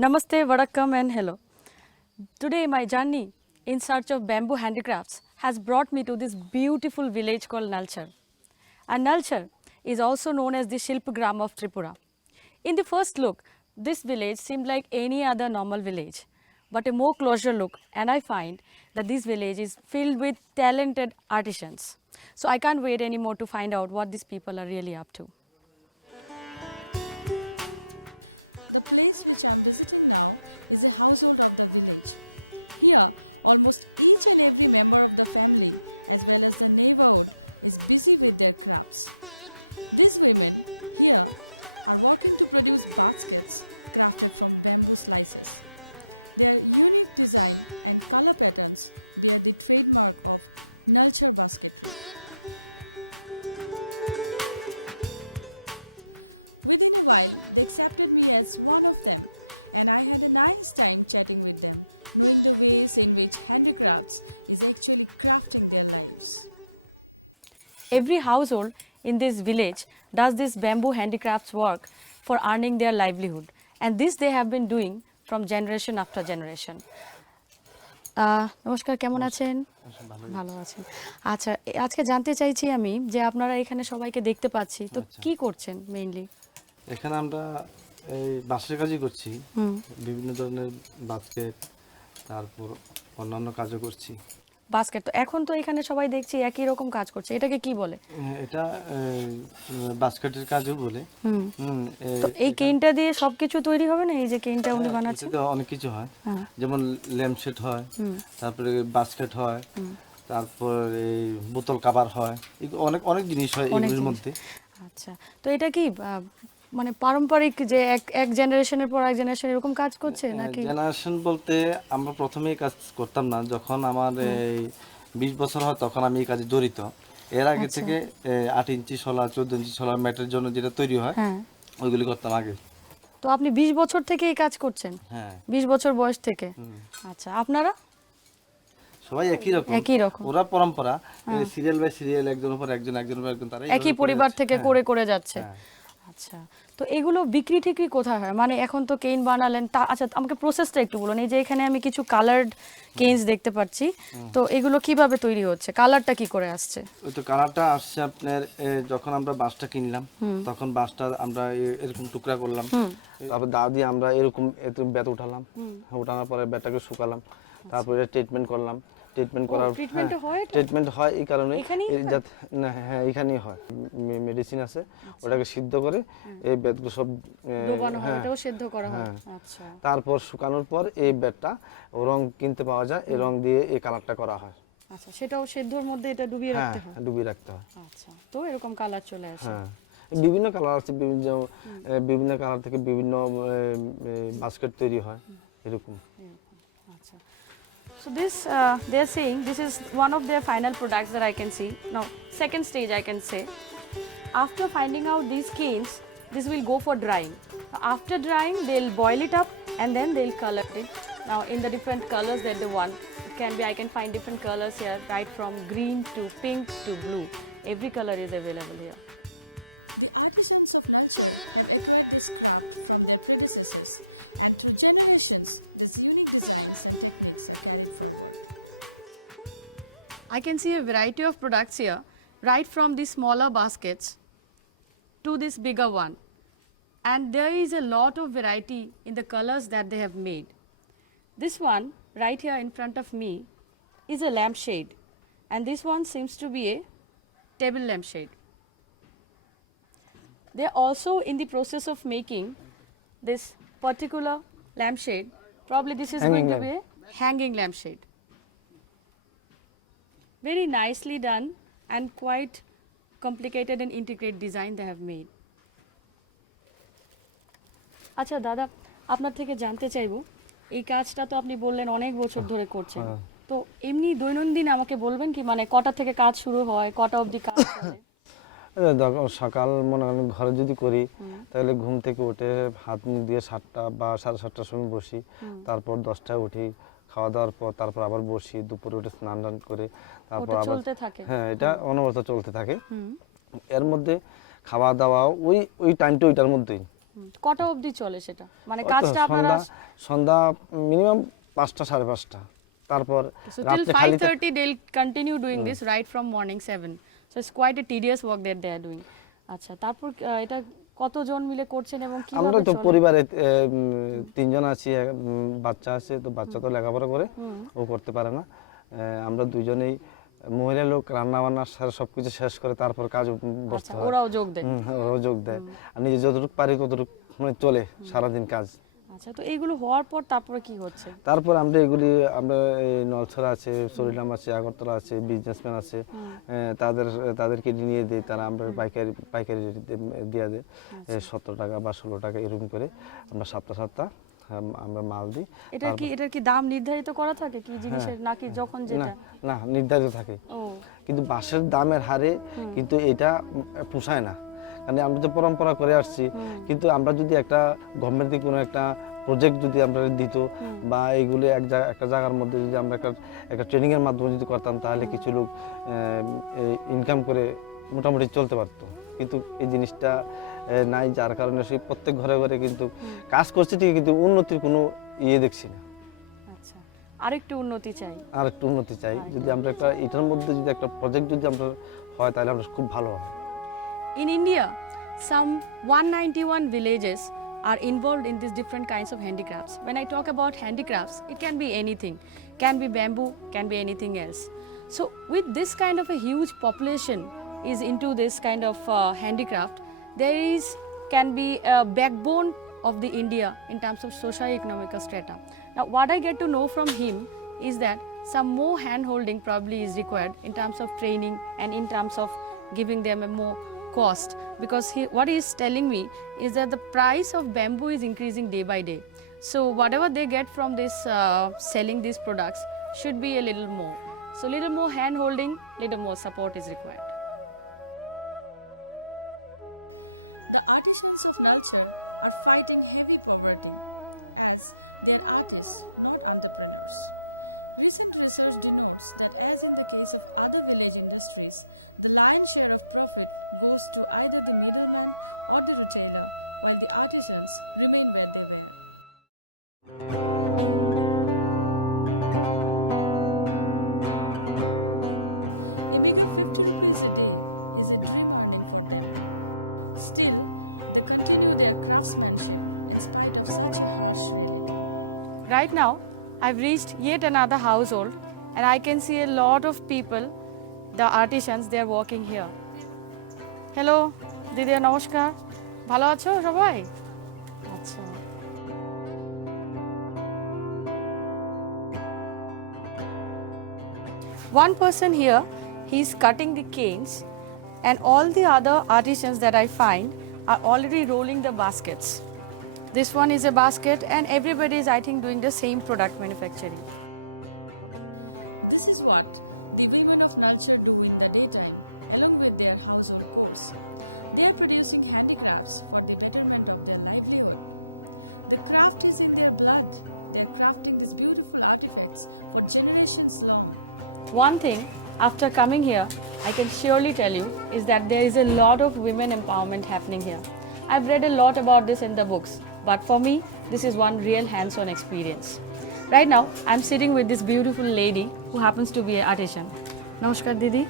Namaste, Vadakkam and hello. Today my journey in search of bamboo handicrafts has brought me to this beautiful village called Nalchar. And Nalchar is also known as the Shilpagram of Tripura. In the first look, this village seemed like any other normal village. But a more closer look and I find that this village is filled with talented artisans. So I can't wait anymore to find out what these people are really up to. The place which I am visiting now is a household of the village. Here, almost each and every member of the family, as well as the neighborhood, is busy with their crafts. These women here are working to produce baskets crafted from bamboo slices. Their unique design and color patterns bear the trademark of Nalchar basket. Within a while, they accepted me as one of them, and I had a nice time chatting with them, knowing the ways in which handicrafts is actually crafting their lives. Every household in this village does this bamboo handicrafts work for earning their livelihood, and this they have been doing from generation after generation. নমস্কার, কেমন আছেন? ভালো আছেন। আচ্ছা, আজকে জানতে চাইছি আমি যে আপনারা এখানে সবাইকে দেখতে পাচ্ছি, তো কি করছেন মেইনলি? এখানে আমরা এই বাঁশের কাজই করছি, বিভিন্ন ধরনের বাস্কেট, তারপর অন্যান্য কাজও করছি। বাস্কেট, তো এখন তো এখানে সবাই দেখছি একই রকম কাজ করছে, এটাকে কি বলে? এটা বাস্কেটের কাজও বলে। তো এই কেইনটা দিয়ে সবকিছু তৈরি হবে না? এই যে কেইনটা উনি বানাচ্ছেন, এটাতে অনেক কিছু হয়, যেমন ল্যাম্পশেড হয়, তারপরে বাস্কেট হয়, তারপর এই বোতল কভার হয়, অনেক অনেক জিনিস হয় এগুলোর মধ্যে। আচ্ছা, তো এটা কি মানে পারম্পরিক যে এক জেনারেশনের পর এক জেনারেশন এরকম কাজ করছে নাকি? জেনারেশন বলতে আমরা প্রথমেই কাজ করতাম না, যখন আমার এই 20 বছর হয় তখন আমি এই কাজে জড়িত। এর আগে থেকে 8 ইঞ্চি শলা, 14 ইঞ্চি শলা ম্যাটের জন্য যেটা তৈরি হয় ওইগুলি করতাম আগে। তো আপনি 20 বছর থেকে এই কাজ করছেন? হ্যাঁ, 20 বছর বয়স থেকে। আচ্ছা, আপনারা? সবাই একই রকম। ওরা পরম্পরা সিরিয়াল বাই সিরিয়াল, একজনের পর একজন, একজনের পর একজন, তারা একই পরিবার থেকে করে যাচ্ছে। আচ্ছা, তো এগুলো বিক্রি ঠিকই কোথায় হয়? মানে এখন তো কেইন বানালেন, তা আচ্ছা আমাকে প্রসেসটা একটু বলুন। এই যে এখানে আমি কিছু কালার্ড কেইনস দেখতে পাচ্ছি, তো এগুলো কিভাবে তৈরি হচ্ছে? কালারটা কি করে আসছে? ওই তো কালারটা আসছে আপনার যখন আমরা বাঁশটা কিনলাম তখন বাঁশটা আমরা এরকম টুকরা করলাম, তারপর দা দিয়ে আমরা এরকম বেত উঠালাম, উঠানোর পরে বেতটাকে শুকালাম, তারপরে ট্রিটমেন্ট করলাম। ট্রিটমেন্ট হয় এই কারণে না, হ্যাঁ এখানেই হয়, মেডিসিন আছে, ওটাকে সিদ্ধ করে এই বেতগুলো সব সিদ্ধ করা হয়। আচ্ছা, তারপর শুকানোর পর এই বেতটা রং কিনতে পাওয়া যায়, এই রং দিয়ে এই কালারটা করা হয়। আচ্ছা, সেটাও সিদ্ধর মধ্যে এটা ডুবিয়ে রাখতে হয়? ডুবিয়ে রাখতে হয়। আচ্ছা, তো এরকম কালার চলে আসে। হ্যাঁ, বিভিন্ন কালার আছে, বিভিন্ন কালার থেকে বিভিন্ন বাস্কেট তৈরি হয় এরকম। আচ্ছা, so this they are saying this is one of their final products that I can see. Now second stage I can say, after finding out these skeins, this will go for drying. After drying they'll boil it up and then they'll color it. Now in the different colors that they want, it can be, I can find different colors here, right from green to pink to blue. Every color is available here. The artisans of Nalchar have acquired this craft from their predecessors, and through generations this unique designs and techniques are carried forward. I can see a variety of products here, right from the smaller baskets to this bigger one, and there is a lot of variety in the colors that they have made. This one right here in front of me is a lampshade, and this one seems to be a table lampshade. They are also in the process of making this particular lampshade. Probably this is going to be a hanging lampshade. Very nicely done and quite complicated and intricate design they have made. আচ্ছা দাদা, আপনার থেকে জানতে চাইবো, এই কাজটা তো আপনি বললেন অনেক বছর ধরে করছেন, তো এমনি দৈনন্দিন আমাকে বলবেন কি, মানে কটা থেকে কাজ শুরু হয়, কটা অবধি কাজ চলে? সকাল মনে করেন ঘরে যদি করি তাহলে ঘুম থেকে উঠে হাত মুখ দিয়ে 7টা বা 7:30টার সময় বসি, তারপর 10টায় উঠি, খাওয়া দাওয়ার পর তারপর আবার বসি, দুপুরে উঠে স্নান টান করে তারপর আবার চলতে থাকে। হ্যাঁ, এটা অনবরত চলতে থাকে। এর মধ্যে খাওয়া দাওয়া ওই টাইমটা ওইটার মধ্যেই। কটা অবধি চলে সেটা, মানে ওই তো কাজটা আপনারা সন্ধ্যা মিনিমাম 5টা 5:30, তারপর so till রাত্রে খালি 5:30 they'll continue doing this right from morning 7, so it's quite a tedious work that they are doing. আচ্ছা, তারপর এটা কতজন মিলে করছেন এবং আমরা কিভাবে তো চলে? পরিবারে 3জন আছি, বাচ্চা আছে, তো বাচ্চা তো লেখাপড়া করে, ও করতে পারে না। আমরা দুইজনেই মহিলা লোক রান্না বান্না সবকিছু শেষ করে তারপর কাজ বসতে আচ্ছা, হয়। ওরাও যোগ দেয়। ওরাও যোগ দেয়, আর নিজে যতটুকু পারি ততটুকু মানে চলে সারাদিন কাজ। আচ্ছা, তো এইগুলো হওয়ার পর তারপরে কি হচ্ছে? তারপর আমরা এই নলছড়া আছে, সরিলাম আছে, আগরতলা আছে, বিজনেসম্যান আছে, তাদেরকে নিয়ে দিই, তারা আমরা পাইকারি রেটে দিয়ে দেয়। 17 টাকা বা 16 টাকা এরকম করে আমরা সপ্তাহ আমরা মাল দিই। এটার কি দাম নির্ধারিত করা থাকে কি জিনিসের, নাকি যখন যেটা? না, নির্ধারিত থাকে, ও কিন্তু বাঁশের দামের হারে কিন্তু এটা পোষায় না, কারণ আমরা তো পরম্পরা করে আসছি। কিন্তু আমরা যদি একটা গভর্নমেন্ট থেকে কোনো একটা প্রজেক্ট যদি আমরা দিত, বা এইগুলি একটা জায়গার মধ্যে যদি আমরা একটা ট্রেনিংয়ের মাধ্যমে যদি করতাম, তাহলে কিছু লোক ইনকাম করে মোটামুটি চলতে পারতো। কিন্তু এই জিনিসটা নাই, যার কারণে সেই প্রত্যেক ঘরে ঘরে কিন্তু কাজ করছে ঠিকই, কিন্তু উন্নতির কোনো দেখছি না। আচ্ছা, আরেকটু উন্নতি চাই। আর একটু উন্নতি চাই, যদি আমরা এটার মধ্যে যদি একটা প্রজেক্ট যদি আমরা হয়, তাহলে আমরা খুব ভালো হয়। In India, some 191 villages are involved in these different kinds of handicrafts. When I talk about handicrafts, it can be anything, can be bamboo, can be anything else. So with this kind of a huge population is into this kind of handicraft, there can be a backbone of the India in terms of socio-economical strata. Now what I get to know from him is that some more hand holding probably is required in terms of training and in terms of giving them a more cost, because what he is telling me is that the price of bamboo is increasing day by day. So whatever they get from this selling these products should be a little more. So little more hand holding, little more support is required. The artisans of Nalchar are fighting heavy poverty as they are artists, not entrepreneurs. Recent research denotes that, as in the case of other village industries, the lion's share of profit goes to either the middleman or the retailer, while the artisans remain where they were. A meager 50 rupees a day is a dream earning for them. Still, they continue their craftsmanship in spite of such harsh reality. Right now, I've reached yet another household and I can see a lot of people, the artisans, they are working here. Hello, দিদি নমস্কার, ভালো আছো সবাই? আচ্ছা, one person here, he's cutting the canes, and all the other artisans that I find are already rolling the baskets. This one is a basket and everybody is, I think, doing the same product manufacturing. This is what the women of Nalchar do in the daytime, along with their household goods. They are producing handicrafts for the betterment of their livelihood. The craft is in their blood. They are crafting these beautiful artifacts for generations long. One thing, after coming here, I can surely tell you is that there is a lot of women empowerment happening here. I've read a lot about this in the books, but for me, this is one real hands-on experience. Right now, I'm sitting with this beautiful lady who happens to be an artisan. নমস্কার দিদি,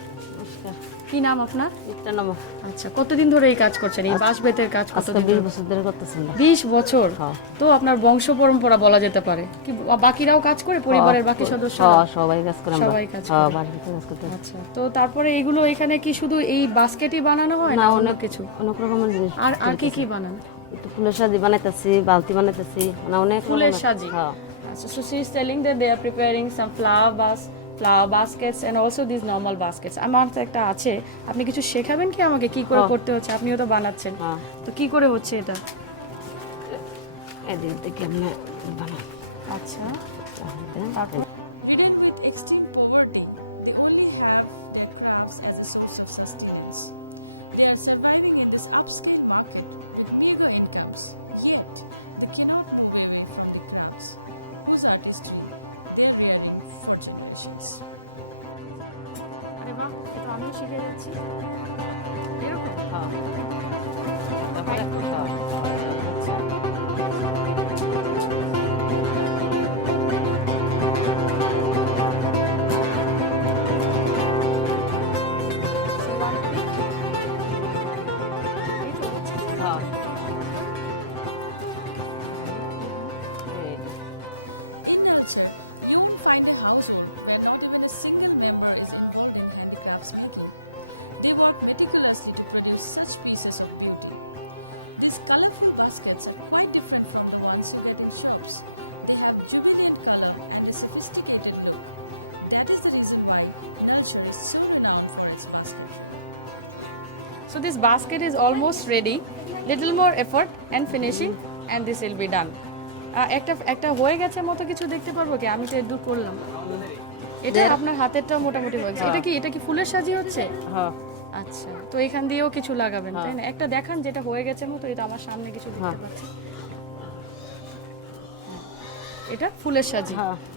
কি নাম আপনার? একটা নাম আচ্ছা, কতদিন ধরে এই কাজ করছেন, এই বাঁশ বেতের কাজ আজকে কতদিন? 20 বছর ধরে করতেছেন না 20 বছর। হ্যাঁ। তো আপনার বংশ পরম্পরা বলা যেতে পারে কি? বাকিরাও কাজ করে, পরিবারের বাকি সদস্যরা? সবাই কাজ করে আমরা সবাই কাজ হ্যাঁ করে। বাড়িতে কাজ করতে আচ্ছা, তো তারপরে এগুলো এখানে কি শুধু এই বাস্কেটই বানানো হয় না না অন্য অনেক কিছু? অনেক রকমের জিনিস আর কি কি বানান? একটু ফুলের সাজি বানাইতেছি, বালতি বানাইতেছি, মানে অনেক ফুলের রকমের- সাজি? হ্যাঁ So she is telling that they are preparing some flower baskets and also these normal baskets. আমার তো একটা আছে, আপনি কিছু শেখাবেন কি আমাকে কি করে হ্যাঁ। করতে হচ্ছে? আপনিও তো বানাচ্ছেন, হ্যাঁ তো কি করে হচ্ছে এটা? এদিক থেকে আমরা বানাই আচ্ছা, তারপরে তারপর? Ridden with extreme poverty, they only have their crafts as a source of sustenance. They are surviving in this upscale market and meager incomes, yet they cannot move away from the crafts, whose artistry they are rearing for generations. আরে বাহ, এটা আমিও শিখে যাচ্ছি এরকম। হ্যাঁ তারপরে হ্যাঁ হ্যাঁ In Nalchar, you won't find a household where not even a single member is involved in handicrafts making. They work meticulously to produce such pieces of beauty. These colorful baskets are quite different from the ones you get in shops. They have jubilant color and a sophisticated look. That is the reason why Nalchar is so renowned for its basket. So this basket is almost ready. Little more effort and finishing and this will be done. একটা হয়ে গেছে মতো কিছু দেখতে পারবো কি? আমি তো একটু করলাম। এটা আপনার হাতেরটা মোটামুটি হয়ে গেছে। এটা কি ফুলের সাজি হচ্ছে? হ্যাঁ আচ্ছা, তো এখান দিয়েও কিছু লাগাবেন তাই না? একটা দেখান যেটা হয়ে গেছে মতো, এটা আমার সামনে কিছু দেখতে পাচ্ছি। এটা ফুলের সাজি।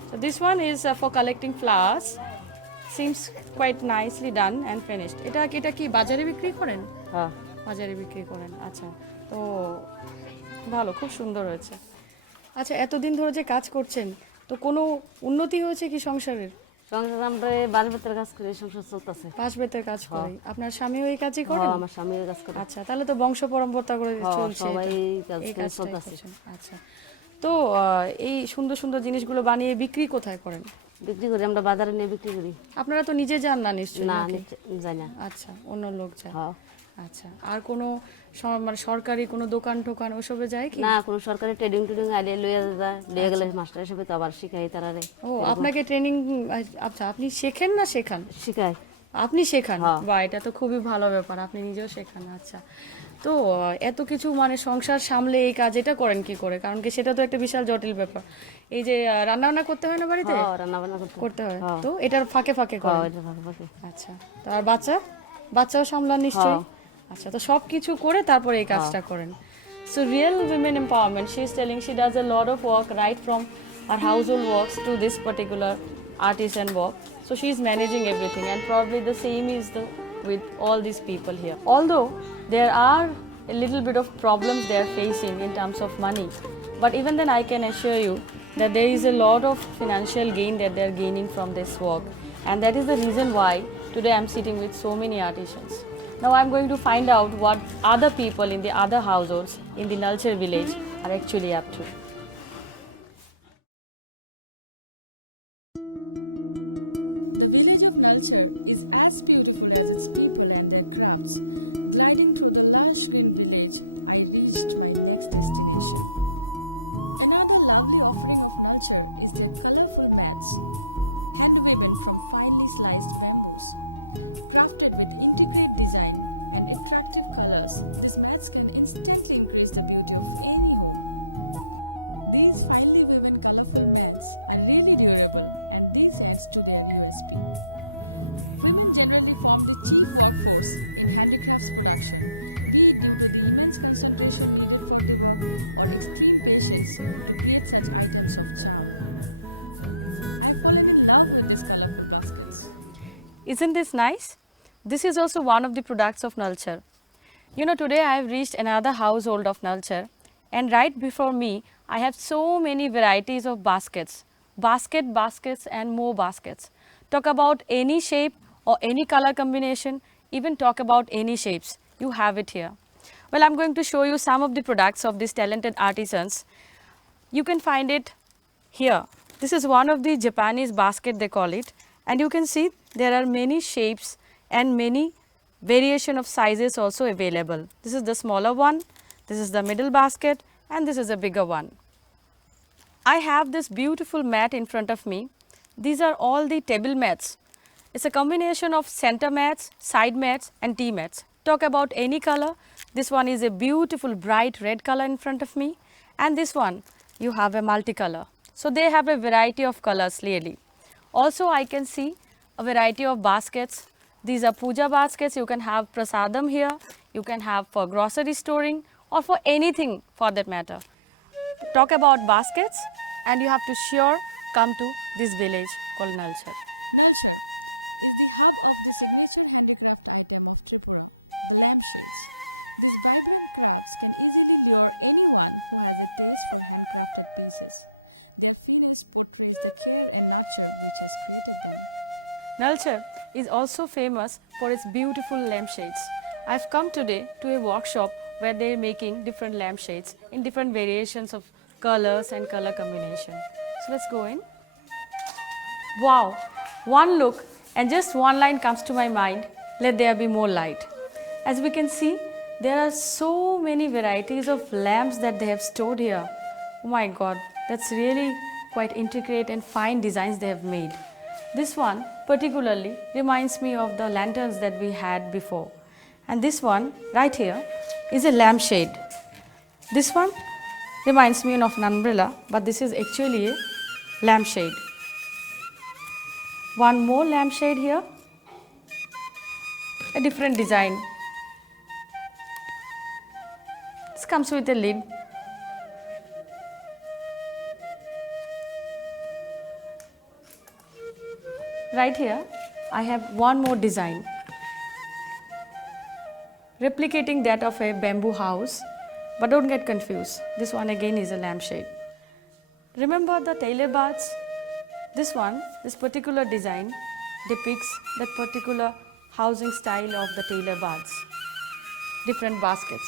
So this one is for collecting flowers. Seems quite nicely done and finished. এটা কি বাজারে বিক্রি করেন? হ্যাঁ বাজারে বিক্রি করেন, আচ্ছা। তো ভালো, খুব সুন্দর হয়েছে। আচ্ছা, এতদিন ধরে যে কাজ করছেন, তো কোনো উন্নতি হয়েছে কি সংসারের? সংসার আমরা বাড়ির ভেতরে কাজ করি, সংসার চলতেছে। পাঁচ বেতের কাজ করি। আপনার স্বামীও এই কাজই করেন? আমার স্বামী কাজ করে। আচ্ছা, তাহলে তো বংশ পরম্পরা করে চলছে সবাই এটা। এই কাজ এই করে কাজটাই চলতেছে। করছেন। আচ্ছা, তো এই সুন্দর সুন্দর জিনিসগুলো বানিয়ে বিক্রি কোথায় করেন? বিক্রি করি আমরা বাজারে নিয়ে বিক্রি করি। আপনারা তো নিজে যান না নিশ্চয়ই? না নাকি? যাই না। আচ্ছা, অন্য লোক যায়। হ্যাঁ আচ্ছা, আর কোনো মানে সরকারি কোনো দোকান টোকান ওসবে যায় কি? না, কোনো সরকারি ট্রেডিং আইডিয়া লইয়া গেলে মাস্টার হিসেবে তো আবার শিখাই তারারে। ও, আপনাকে ট্রেনিং? আচ্ছা, আপনি শেখেন না শেখান? শিখাই। আপনি শেখান? হ্যাঁ। বা এটা তো খুবই ভালো ব্যাপার, আপনি নিজেও শেখান। আচ্ছা, তো এত কিছু মানে সংসার সামলে এই কাজ এটা করেন কি করে? কারণ কি সেটা তো একটা বিশাল জটিল ব্যাপার। এই যে রান্না বান্না করতে হয় না বাড়িতে? হ্যাঁ রান্না বান্না করতে হয়। তো এটার ফাঁকে ফাঁকে করেন? এটা ভালো ভালো। আচ্ছা, তো আর বাচ্চাও সামলান নিশ্চয়ই? আচ্ছা, তো সব কিছু করে তারপরে এই কাজটা করেন। So real women empowerment, she is telling she does a lot of work right from her household works to this particular artisan work. So she is managing everything, and probably the same is with all these people here. Although there are a little bit of problems they are facing in terms of money, but even then I can assure you that there is a lot of financial gain that they are gaining from this work, and that is the reason why today I am sitting with so many artisans. Now I am going to find out what other people in the other households in the Nalchar village are actually up to. The village of Nalchar is as beautiful as its people and their crafts. Gliding through the lush green village, I reached my next destination. Another lovely offering of Nalchar is their colorful mats, handwoven from finely sliced bamboos. Crafted with intricate design and attractive colors, these mats can instantly increase the beauty of any home. These finely woven colorful mats are really durable, and this adds to their USP. Women generally form the chief workforce in handicrafts production, be it due to the immense concentration needed for the work or extreme patience to create such items of charm. I've fallen in love with these colorful baskets. Isn't this nice? This is also one of the products of Nalchar. You know, today I have reached another household of Nalchar, and right before me I have so many varieties of baskets, baskets and more baskets. Talk about any shape or any color combination, even talk about any shapes, you have it here. Well, I'm going to show you some of the products of these talented artisans. You can find it here. This is one of the Japanese basket they call it, and you can see there are many shapes and many variation of sizes also available. This is the smaller one, this is the middle basket, and this is a bigger one. I have this beautiful mat in front of me. These are all the table mats. It's a combination of center mats, side mats and tea mats. Talk about any color. This one is a beautiful bright red color in front of me, and this one you have a multicolor. So they have a variety of colors really. Also I can see a variety of baskets. These are puja baskets. You can have prasadam here, you can have for grocery storing or for anything for that matter. Talk about baskets and you have to sure come to this village called Nalchar. Nalchar is the hub of the signature handicraft item of Tripura, the lampshades. These vibrant crafts can easily lure anyone who has a taste for handcrafted pieces. Their finesse portrays the care and nurture which is created. Nalchar is also famous for its beautiful lampshades. I've come today to a workshop where they're making different lampshades in different variations of colors and color combination. So let's go in. Wow, one look and just one line comes to my mind, let there be more light. As we can see, there are so many varieties of lamps that they have stored here. Oh my god, that's really quite intricate and fine designs they have made. This one particularly reminds me of the lanterns that we had before. And this one right here is a lampshade. This one reminds me of an umbrella, but this is actually a lampshade. One more lampshade here, a different design. This comes with a lid. Right here, I have one more design, replicating that of a bamboo house, but don't get confused. This one again is a lampshade. Remember the tailor baths? This particular design depicts that particular housing style of the tailor baths. Different baskets.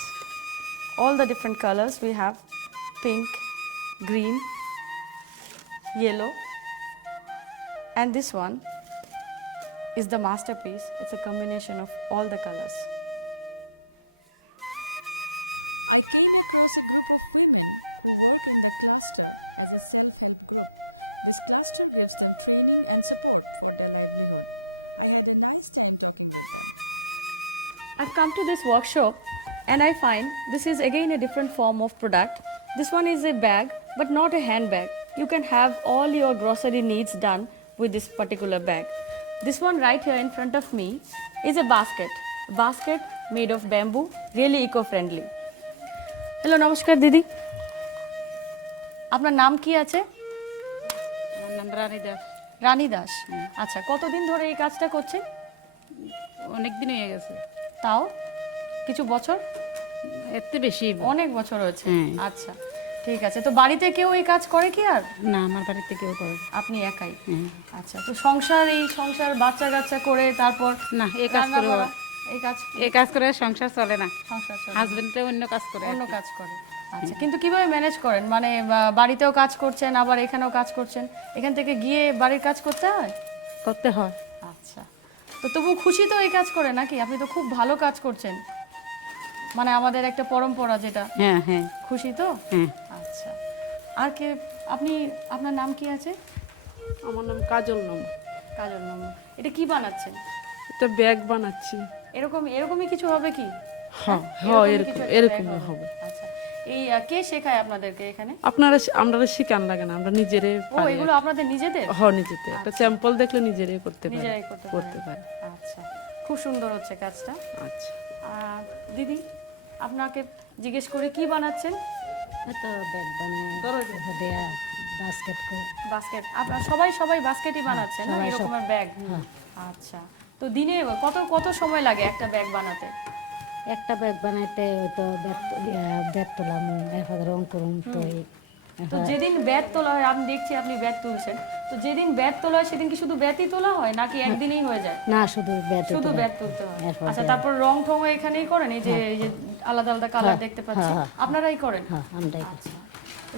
All the different colors we have: pink, green, yellow, and this one is the masterpiece. It's a combination of all the colors. I came across a group of women who work in the cluster as a self-help group. This cluster gives them training and support for their livelihood. I had a nice time talking to them. I've come to this workshop and I find this is again a different form of product. This one is a bag, but not a handbag. You can have all your grocery needs done with this particular bag. This one right here in front of me is a basket made of bamboo, really eco-friendly. Hello, নমস্কার দিদি, আপনার নাম কি আছে? আমার নাম রানী দাস। রানী দাস। আচ্ছা, কতদিন ধরে এই কাজটা করছেন? অনেক দিন হয়ে গেছে। তাও কিছু বছর? এত বেশি অনেক বছর হয়েছে। হুম। আচ্ছা, ঠিক আছে। তো বাড়িতে কেউ এই কাজ করে কি আর? না, আমার বাড়িতে কেউ করে না। আপনি একাই? হুম। আচ্ছা, তো সংসার বাচ্চা কাচ্চা করে তারপর না, এই কাজ রান্না করে করা, এই কাজ করে সংসার চলে না। সংসার চলে। হাজবেন্ডে অন্য কাজ করে। অন্য কাজ করে। আচ্ছা, কিন্তু কিভাবে ম্যানেজ করেন? মানে বাড়িতেও কাজ করছেন, আবার এখানেও কাজ করছেন, এখান থেকে গিয়ে বাড়ির কাজ করতে হয়? করতে হয়। আচ্ছা, তো তবু খুশি তো এই কাজ করে নাকি? আপনি তো খুব ভালো কাজ করছেন, মানে আমাদের একটা পরম্পরা যেটা। হ্যাঁ হ্যাঁ খুশি তো? হ্যাঁ। আচ্ছা, আর আপনার নাম কি আছে? আমার নাম কাজল নাম। কাজল নাম। এটা কি বানাচ্ছেন? এটা ব্যাগ বানাচ্ছি। এরকমই কিছু হবে কি? হ্যাঁ এরকমই কিছু একটা এরকম ব্যাগ হবে। আচ্ছা, এই কে শেখায় আপনাদেরকে এখানে? আমরা শিখান লাগে না, আমরা নিজেরে ও, এগুলো আপনাদের নিজেদের? নিজেতে একটা স্যাম্পল দেখলে নিজেরাই করতে পারি। নিজেরাই করতে পারে। আচ্ছা, খুব সুন্দর হচ্ছে কাজটা। আচ্ছা, আর দিদি, আপনাকে জিজ্ঞেস করে কি বানাচ্ছেন? তো ব্যাগ বানায় বাস্কেট করে। বাস্কেট? আপনারা সবাই বাস্কেটই বানাচ্ছেন না, এরকমের ব্যাগ? আচ্ছা, তো দিনে কত সময় লাগে একটা ব্যাগ বানাতে? একটা ব্যাগ বানাইতে হয়তো ব্যাগ তোলাম, এরপর রং করুন। তো যেদিন ব্যাট তোলা হয়, আমি দেখছি আপনি ব্যাট তুলছেন, তো যেদিন ব্যাট তোলা হয় সেদিন কি শুধু ব্যাটই তোলা হয় নাকি একদিনেই হয়ে যায়? না, শুধু ব্যাগ তুলতে হয়। আচ্ছা, তারপর রং ঠং এখানেই করেন? এই যে আলাদা আলাদা কালার দেখতে পাচ্ছি, আপনারাই করেন? আমরাই।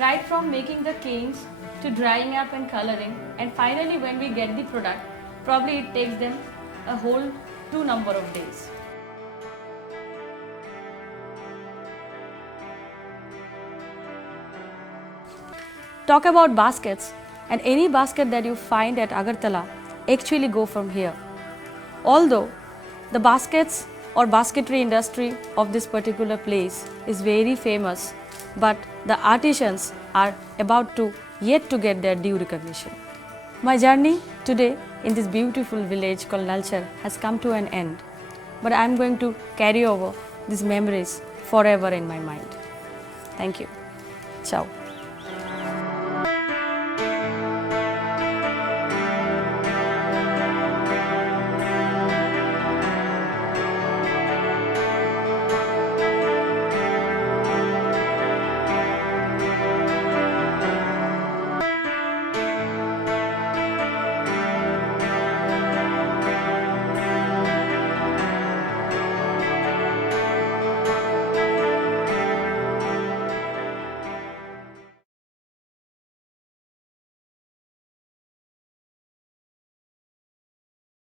Right from making the canes to drying up and coloring, and finally when we get the product, probably it takes them a whole 2 number of days. Talk about baskets, and any basket that you find at Agartala actually go from here. Although the baskets or basketry industry of this particular place is very famous, but the artisans are about to yet to get their due recognition. My journey today in this beautiful village called Nalchar has come to an end, but I am going to carry over these memories forever in my mind. Thank you. Ciao.